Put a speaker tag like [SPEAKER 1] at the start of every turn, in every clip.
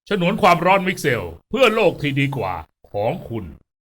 [SPEAKER 1] ฉนวนความร้อนมิกเซลเพื่อโลกที่ดีกว่าของคุณ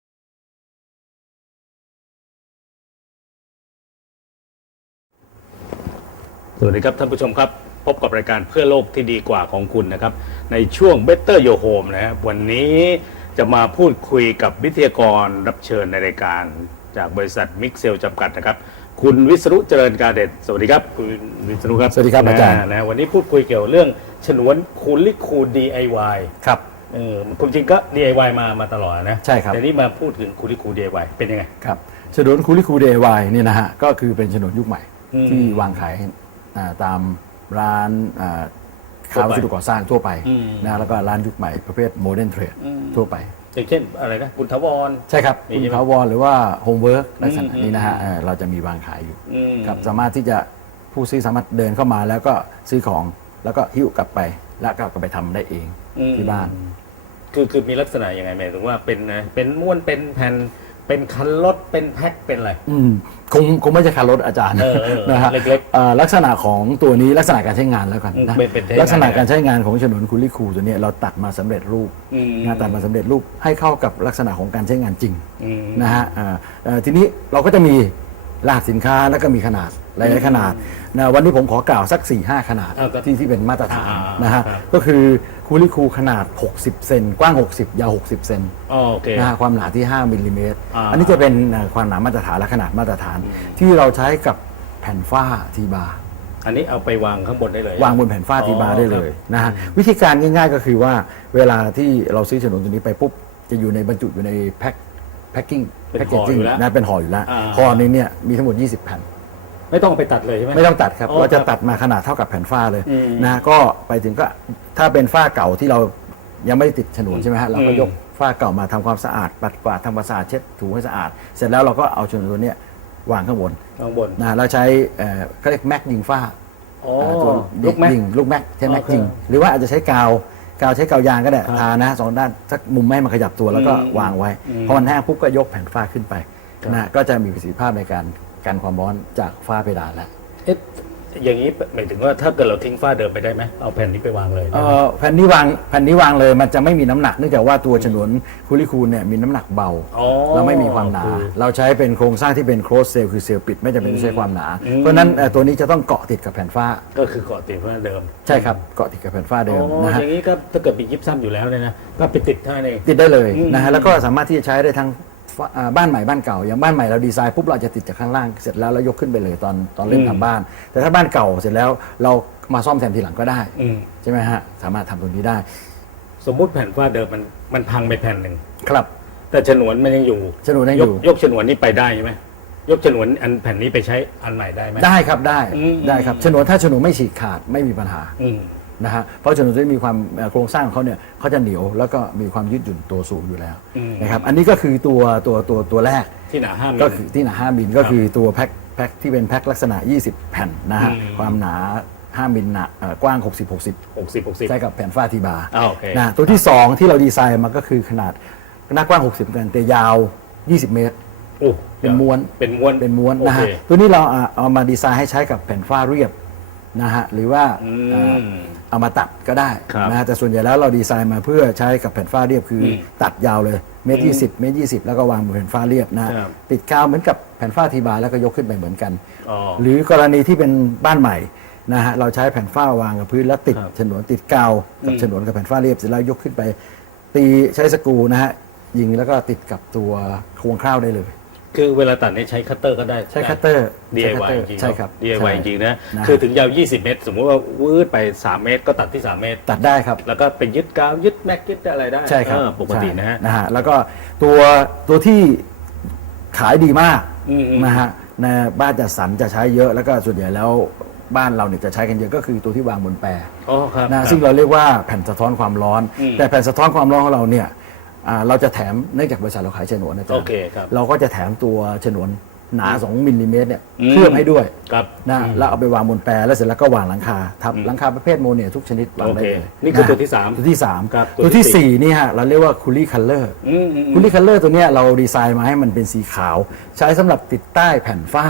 [SPEAKER 2] สวัสดีครับท่านผู้ชมครับพบกับรายการเพื่อโลกที่ดีกว่าของคุณนะครับในช่วง Better Your Home นะครับวันนี้จะมาพูดคุยกับวิทยากรรับเชิญในรายการจากบริษัทมิกเซลจำกัดนะครับคุณวิศรุเจริญกาเด็ดสวัสดีครับคุณวิศรุครับ
[SPEAKER 3] สวัสดีครับอาจารย์
[SPEAKER 2] นะวันนี้พูดคุยเกี่ยวเรื่องฉนวนคูลิคู DIY
[SPEAKER 3] ครับ
[SPEAKER 2] คุณจริงก็ DIY มาตลอดนะ
[SPEAKER 3] ใช่ครับ
[SPEAKER 2] แต่นี่มาพูดถึงคูลิคู DIY เป็นยังไง
[SPEAKER 3] ครับฉนวนคูลิคูเดวายเนี่ยนะฮะก็คือเป็นฉนวนยุคใหม่
[SPEAKER 2] อืม
[SPEAKER 3] ที่วางขายตามร้านค้าวัสดุก่อสร้างทั่วไป
[SPEAKER 2] อืม
[SPEAKER 3] นะแล้วก็ร้านยุคใหม่ประเภทโมเดิร์นเทรด
[SPEAKER 2] อืม
[SPEAKER 3] ทั่วไป
[SPEAKER 2] อย่างเช่นอะไรนะบุญทวร
[SPEAKER 3] ใช่ครับ
[SPEAKER 2] มี
[SPEAKER 3] คุณ
[SPEAKER 2] ใช่ไหม
[SPEAKER 3] ทาวรหรือว่าโฮมเวิร์กลักษณะ
[SPEAKER 2] อืม
[SPEAKER 3] นี้นะฮะเราจะมีวางขายอยู่
[SPEAKER 2] อืม
[SPEAKER 3] ครับสามารถที่จะผู้ซื้อสามารถเดินเข้ามาแล้วก็ซื้อของแล้วก็หิ้วกลับไปแล้วก็กลับไปทำได้เองที่บ้าน
[SPEAKER 2] คือมีลักษณะยังไงหมายถึงว่าเป็นนะเป็นม้วนเป็นแผ่นเป็นคันรถเป็นแพ็คเป็นอะไร
[SPEAKER 3] คงไม่ใช่คารถอาจารย์ นะฮะ
[SPEAKER 2] เล็ก
[SPEAKER 3] ลักษณะของตัวนี้ลักษณะการใช้งานแล้วกันนะ
[SPEAKER 2] เป็นใช้งาน
[SPEAKER 3] ลักษณะการใช้งานของฉนวนคูลิคูตัวเนี้ยเราตัดมาสำเร็จรูป
[SPEAKER 2] อืม
[SPEAKER 3] นะตัดมาสำเร็จรูปให้เข้ากับลักษณะของการใช้งานจริง
[SPEAKER 2] อืม
[SPEAKER 3] นะฮะทีนี้เราก็จะมีรหัสสินค้าแล้วก็มีขนาดหลายๆขนาดนะวันนี้ผมขอกล่าวสัก 4-5 ขนาด
[SPEAKER 2] เอาครับ
[SPEAKER 3] ที่เป็นมาตรฐาน
[SPEAKER 2] อ่าน
[SPEAKER 3] นะฮะ
[SPEAKER 2] ครับ
[SPEAKER 3] ก็คือคูลิคูขนาด 60 เซนกว้าง 60 ยาว 60 เซน
[SPEAKER 2] อ๋อโอเค
[SPEAKER 3] นะฮะความหนาที่ 5 มิลลิเมตร
[SPEAKER 2] อั
[SPEAKER 3] นนี้จะเป็นความหนามาตรฐานและขนาดมาตรฐาน ที่เราใช้กับแผ่นฝ้าทีบาร์
[SPEAKER 2] อันนี้เอาไปวางข้างบนได้เลย
[SPEAKER 3] วางบนแผ่นฝ้าทีบาร์ได้เลย
[SPEAKER 2] อ๋อ
[SPEAKER 3] นะฮะวิธีการง่ายๆก็คือว่าเวลาที่เราซื้อฉนวนตัวนี้ไปปุ๊บจะอยู่ในบรรจุอยู่ในแพ็คกิ้ง
[SPEAKER 2] เป็นห่ออยู่แล้ว
[SPEAKER 3] นะเป็นห่ออยู่แล้ว
[SPEAKER 2] อ่า
[SPEAKER 3] ห่อนี้เนี่ยมีทั้งหมด 20 แผ่น
[SPEAKER 2] ไม่ต้องเอาไปตัดเลยใช่ไหม
[SPEAKER 3] ไม่ต้องตัดครับ
[SPEAKER 2] อ๋อ
[SPEAKER 3] เราจะ
[SPEAKER 2] ครับ
[SPEAKER 3] ตัดมาขนาดเท่ากับแผ่นฝ้าเลย
[SPEAKER 2] อืม
[SPEAKER 3] นะก็ไปถึงก็ถ้าเป็นฝ้าเก่าที่เรายังไม่ได้ติดฉนวนใช่ไหมฮะเราก็
[SPEAKER 2] อืม
[SPEAKER 3] ยกฝ้าเก่ามาทำความสะอาดปัดกวาดทำความสะอาดเช็ดถูให้สะอาด เสร็จแล้วเราก็เอาฉนวนตัวเนี้ยวางข้างบน
[SPEAKER 2] ข้างบน
[SPEAKER 3] นะเราใช้เขาเรียกแม็กยิงฝ้า
[SPEAKER 2] อ๋อ
[SPEAKER 3] ตัว
[SPEAKER 2] ลูกแม็ก
[SPEAKER 3] ยิงลูกแม็กใช้แม็ก
[SPEAKER 2] โอเค
[SPEAKER 3] ยิงหรือว่าอาจจะใช้กาวใช้กาวยางก็ได้
[SPEAKER 2] ครับ
[SPEAKER 3] ทานะสองด้านสักมุมไม่ให้มันขยับตัวแล้วก็
[SPEAKER 2] อืม
[SPEAKER 3] วางไว้
[SPEAKER 2] อืม
[SPEAKER 3] พอมันแห้งปุ๊บก็ยกแผ่นฝ้าขึ้นไป
[SPEAKER 2] ครับ
[SPEAKER 3] นะก็จะมีประสิทธิภาพในการกันความร้อนจากฝ้าเพดานแล้ว
[SPEAKER 2] เอ๊ะอย่างนี้หมายถึงว่าถ้าเกิดเราทิ้งฝ้าเดิมไปได้ไหมเอาแผ่นนี้ไปวางเลยได้ไหม
[SPEAKER 3] แผ่นนี้วางเลยมันจะไม่มีน้ำหนักเนื่องจากว่าตัวฉนวนคูลิคูลเนี่ยมีน้ำหนักเบา
[SPEAKER 2] อ๋อ
[SPEAKER 3] แล้วไม่มีความหนา
[SPEAKER 2] คือ
[SPEAKER 3] เราใช้เป็นโครงสร้างที่เป็น close cell คือเซลล์ปิดไม่จำเป็นต้องใช้ความหนา
[SPEAKER 2] อืม
[SPEAKER 3] เพราะฉะนั้นตัวนี้จะต้องเกาะติดกับแผ่นฝ้า
[SPEAKER 2] ก็คือเกาะติดฝ้าเดิม
[SPEAKER 3] ใช่ครับเกาะติดกับแผ่นฝ้าเดิม
[SPEAKER 2] อ๋อ
[SPEAKER 3] นะ
[SPEAKER 2] อ
[SPEAKER 3] ฮะ
[SPEAKER 2] ย่างนี้ก็ถ้าเกิดมียิปซัมอยู่แล้วเนี่ยนะก็ไปติดเท่านั้นเอง
[SPEAKER 3] ติดได้เลย
[SPEAKER 2] อืม
[SPEAKER 3] นะฮะแล้วก็สามารถที่จะใช้ได้ทั้งบ้านใหม่บ้านเก่าอย่างบ้านใหม่เราดีไซน์ปุ๊บเราจะติดจากข้างล่างเสร็จแล้วเรายกขึ้นไปเลยตอนเริ่มทำบ้าน แต่ถ้าบ้านเก่าเสร็จแล้วเรามาซ่อมแซมทีหลังก็ได้
[SPEAKER 2] อืม
[SPEAKER 3] ใช่ไหมฮะสามารถทำตรงนี้ได้
[SPEAKER 2] สมมุติแผ่นฝ้าเดิมมันพังไปแผ่นหนึ่ง
[SPEAKER 3] ครับ
[SPEAKER 2] แต่ฉนวนมันยังอยู่
[SPEAKER 3] ฉนวนยังอยู่
[SPEAKER 2] ยกฉนวนนี้ไปได้ใช่ไหมยกฉนวนอันแผ่นนี้ไปใช้อันใหม่ได้ไหม
[SPEAKER 3] ได้ครับได้
[SPEAKER 2] อืม
[SPEAKER 3] ได้ครับฉนวนถ้าฉนวนไม่ฉีกขาดไม่มีปัญหา
[SPEAKER 2] อืม
[SPEAKER 3] นะฮะเพราะฉนวนจะมีความโครงสร้างของเขาเนี่ยเขาจะเหนียวแล้วก็มีความยืดหยุ่นตัวสูงอยู่แล้ว
[SPEAKER 2] อืม
[SPEAKER 3] นะครับอันนี้ก็คือตัวแรก
[SPEAKER 2] ที่หนาห้าม
[SPEAKER 3] ก็คือที่หนา5มิลก็คือตัวแพ็คที่เป็นแพ็คลักษณะ 20 แผ่นนะฮะ
[SPEAKER 2] อืม
[SPEAKER 3] ความหนา 5 มิลหนากว้าง 60
[SPEAKER 2] 60
[SPEAKER 3] ใช้กับแผ่นฝ้าทีบาร์
[SPEAKER 2] อ้าวโอเค
[SPEAKER 3] นะตัวที่ 2 ที่เราดีไซน์มาก็คือขนาดหน้ากว้าง 60กันแต่ยาว 20 เมตร
[SPEAKER 2] โอ้
[SPEAKER 3] เป็นม้วน
[SPEAKER 2] เป็นม้วน
[SPEAKER 3] เป็นม้วนนะฮะ
[SPEAKER 2] โอเค
[SPEAKER 3] ตัวนี้เราเอามาดีไซน์ให้ใช้กับแผ่นฝ้าเรียบนะฮะหรือว่า
[SPEAKER 2] อืม
[SPEAKER 3] เอามาตัดก็ได้
[SPEAKER 2] ครับ
[SPEAKER 3] นะฮะแต่ส่วนใหญ่แล้วเราดีไซน์มาเพื่อใช้กับแผ่นฝ้าเรียบคืออ
[SPEAKER 2] ม
[SPEAKER 3] ตัดยาวเลยเมตร20 เมตร 20 แล้วก็วางบนแผ่นฝ้าเรียบนะฮะ
[SPEAKER 2] ครับ
[SPEAKER 3] ติดกาวเหมือนกับแผ่นฝ้าทีบาร์แล้วก็ยกขึ้นไปเหมือนกัน
[SPEAKER 2] อ๋อ
[SPEAKER 3] หรือกรณีที่เป็นบ้านใหม่นะฮะเราใช้แผ่นฝ้าวางกับพื้นแล้วติด
[SPEAKER 2] ครับ
[SPEAKER 3] ฉนวนติดกาวกับ
[SPEAKER 2] อืม
[SPEAKER 3] ฉนวนกับแผ่นฝ้าเรียบเสร็จแล้วยกขึ้นไป ตีใช้สกรูนะฮะยิงแล้วก็ติดกับตัวโครงข้าวได้เลย
[SPEAKER 2] คือเวลาตัดเนี่ยใช้คัตเตอร์ก็ได้
[SPEAKER 3] ใช้คัตเตอร์
[SPEAKER 2] DIY จริงๆ
[SPEAKER 3] ใช่ครับ
[SPEAKER 2] DIY จ
[SPEAKER 3] ใช่
[SPEAKER 2] ริงๆนะ
[SPEAKER 3] นะ
[SPEAKER 2] คือถึงยาว 20 เมตร สมมุติว่าวืดไป 3 เมตร ก็ตัดที่ 3 เมตร
[SPEAKER 3] ตัดได้ครับ
[SPEAKER 2] แล้วก็ไปยึดกาวยึดแม็กยึดอะไรได้
[SPEAKER 3] ใช่ครับ
[SPEAKER 2] ปกตินะฮะ
[SPEAKER 3] ใช่นะฮะแล้วก็ตัวที่ขายดีมาก
[SPEAKER 2] อืม
[SPEAKER 3] นะฮะในบ้านจัดสรรจะใช้เยอะแล้วก็ส่วนใหญ่แล้วบ้านเราเนี่ยจะใช้กันเยอะก็คือตัวที่วางบนแปร
[SPEAKER 2] อ๋อครับ
[SPEAKER 3] นะซึ่งเราเรียกว่าแผ่นสะท้อนความร้อน
[SPEAKER 2] อืม
[SPEAKER 3] แต่แผ่นสะท้อนความร้อนของเราเนี่ยเราจะแถมเนื่องจากบริษัทเราขายฉนวนนะจ๊ะ
[SPEAKER 2] โอเคครับ
[SPEAKER 3] เราก็จะแถมตัวฉนวนหนา 2 มิลลิเมตรเนี่ย
[SPEAKER 2] อืม
[SPEAKER 3] เคลือบให้ด้วย
[SPEAKER 2] ครับ
[SPEAKER 3] นะ
[SPEAKER 2] อืม
[SPEAKER 3] แล้วเอาไปวางบนแปรแล้วเสร็จแล้วก็วางหลังคาทับหลังคาประเภทโมเนียทุกชนิดวางได้เลย
[SPEAKER 2] โอเคนี่คือ
[SPEAKER 3] นะ
[SPEAKER 2] ตัวที่สาม
[SPEAKER 3] ตัวที่ 3
[SPEAKER 2] ครับ
[SPEAKER 3] ตัวที่ 4 นี่ฮะเราเรียกว่าคูลี่คัลเลอร์
[SPEAKER 2] อืมอืม
[SPEAKER 3] คูลี่คัลเลอร์ตัวเนี้ยเราดีไซน์มาให้มันเป็นสีขาว ใช้สำหรับติดใต้แผ่นฝ้า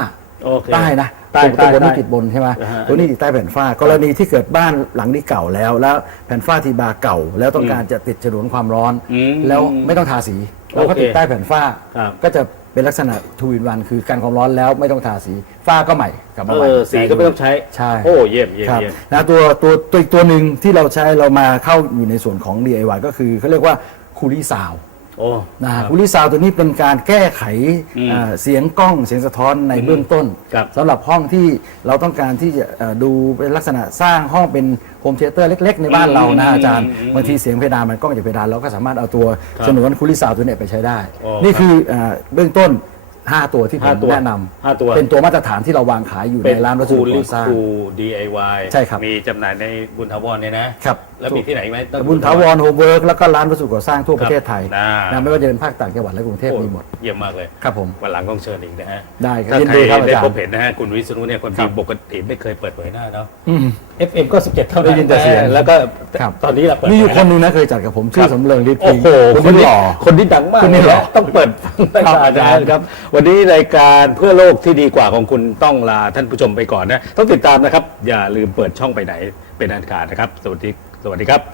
[SPEAKER 2] โอเค
[SPEAKER 3] ใต้นะ
[SPEAKER 2] ใต้
[SPEAKER 3] ตัวบน
[SPEAKER 2] ใต้
[SPEAKER 3] นี่ติดบนใช่ไหม
[SPEAKER 2] อ่าฮะ
[SPEAKER 3] ตัวนี้ติดใต้แผ่นฝ้ากรณีที่เกิดบ้านหลังนี้เก่าแล้วแผ่นฝ้าทีบาเก่า แล้วต้องการจะติดฉนวนความร้อน
[SPEAKER 2] อืม
[SPEAKER 3] แล้วไม่ต้องทาสีเราก็ติดใต้แผ่นฝ้า
[SPEAKER 2] ครับ
[SPEAKER 3] ก็จะเป็นลักษณะทูอินวันคือกันความร้อนแล้วไม่ต้องทาสีฝ้าก็ใหม่กลับมาใหม่
[SPEAKER 2] สีก็ไม่ต้องใช้
[SPEAKER 3] ใช่
[SPEAKER 2] โอ้เยี่ยมเยี่ยม
[SPEAKER 3] ครับ
[SPEAKER 2] เยี่ยม
[SPEAKER 3] นะตัวอีกตัวหนึ่งที่เราใช้เรามาเข้าอยู่ในส่วนของ DIY ก็คือเขาเรียกว่าคูลี่ซาว
[SPEAKER 2] โอ้
[SPEAKER 3] นะฮะคูลี่ซาวตัวนี้เป็นการแก้ไข
[SPEAKER 2] อืม
[SPEAKER 3] เสียงกล้องเสียงสะท้อนในเบื้องต้น
[SPEAKER 2] ครับ
[SPEAKER 3] สำหรับห้องที่เราต้องการที่จะดูเป็นลักษณะสร้างห้องเป็นโฮมเทเตอร์เล็ก ๆ ในบ้านเรานะอาจารย์บางทีเสียงเพดานมันกล้องจากเพดานเราก็สามารถเอาตัวฉนวนคูลี่ซาวตัวเนี้ยไปใช้ได้
[SPEAKER 2] โอ้
[SPEAKER 3] นี่คือเบื้องต้น 5 ตัวที่ผม
[SPEAKER 2] ห้าตัว
[SPEAKER 3] แนะน
[SPEAKER 2] ห้าตัว
[SPEAKER 3] ำเป็นตัวมาตรฐานที่เราวางขายอยู่ในร้านวัสดุก่อสร้าง
[SPEAKER 2] คู DIY
[SPEAKER 3] ใช่ครับ
[SPEAKER 2] มีจำหน่ายในบุญทวรเนี่ยนะ
[SPEAKER 3] ครับ
[SPEAKER 2] แล้วมีที่ไหนอีกไหม
[SPEAKER 3] บุญถาวรโฮมเวิร์กแล้วก็ร้านวัสดุก่อสร้างทั่วประเทศไทย
[SPEAKER 2] ครับ
[SPEAKER 3] นะไม่ว่าจะเป็นภาคต่างจังหวัดและกรุงเทพ
[SPEAKER 2] โอ้
[SPEAKER 3] มีหมด
[SPEAKER 2] เยี่ยมมากเลย
[SPEAKER 3] ครับผม
[SPEAKER 2] วันหลังต้องเชิญอีกนะฮะ
[SPEAKER 3] ได้ครับ
[SPEAKER 2] ถ้า
[SPEAKER 3] ยิน
[SPEAKER 2] ใคร
[SPEAKER 3] ดีครับอา
[SPEAKER 2] ได้
[SPEAKER 3] จาร
[SPEAKER 2] พบ
[SPEAKER 3] ย์
[SPEAKER 2] เห็นนะฮะคุณวิษณุเนี่ยคน
[SPEAKER 3] ครั
[SPEAKER 2] ที่
[SPEAKER 3] บ
[SPEAKER 2] ปกติไม่เคยเปิดเผยหน้าเนาะ
[SPEAKER 3] อืม
[SPEAKER 2] FM ก็ 17 เท่านั้น
[SPEAKER 3] ได้ยินแต่เสียง
[SPEAKER 2] แล้วก็
[SPEAKER 3] ครับ
[SPEAKER 2] ตอนนี้เราเปิด
[SPEAKER 3] มีอยู่
[SPEAKER 2] เผ
[SPEAKER 3] คนหนึงนะเคยจัดกับผมชื่อสำเริงฤทธิ์
[SPEAKER 2] โอ้โห
[SPEAKER 3] คนนี้หล่อ
[SPEAKER 2] คนที่ดังมาก
[SPEAKER 3] คนนี้หล่อ
[SPEAKER 2] ต้องเปิดฟัง
[SPEAKER 3] ครับ
[SPEAKER 2] อาจารย์ครับ วันนี้รายการเพื่อโลกที่ดีกว่าของคุณต้องลาท่านผู้ชมไปก่อนนะ ต้องติดตามนะครับ อย่าลืมเปิดช่องไปไหนเป็นอันขาดนะครับ สวัสดีครับ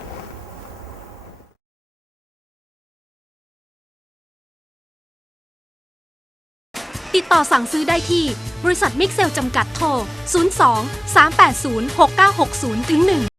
[SPEAKER 4] ติดต่อสั่งซื้อได้ที่บริษัทมิกเซลจำกัดโทร 02 380 6960 1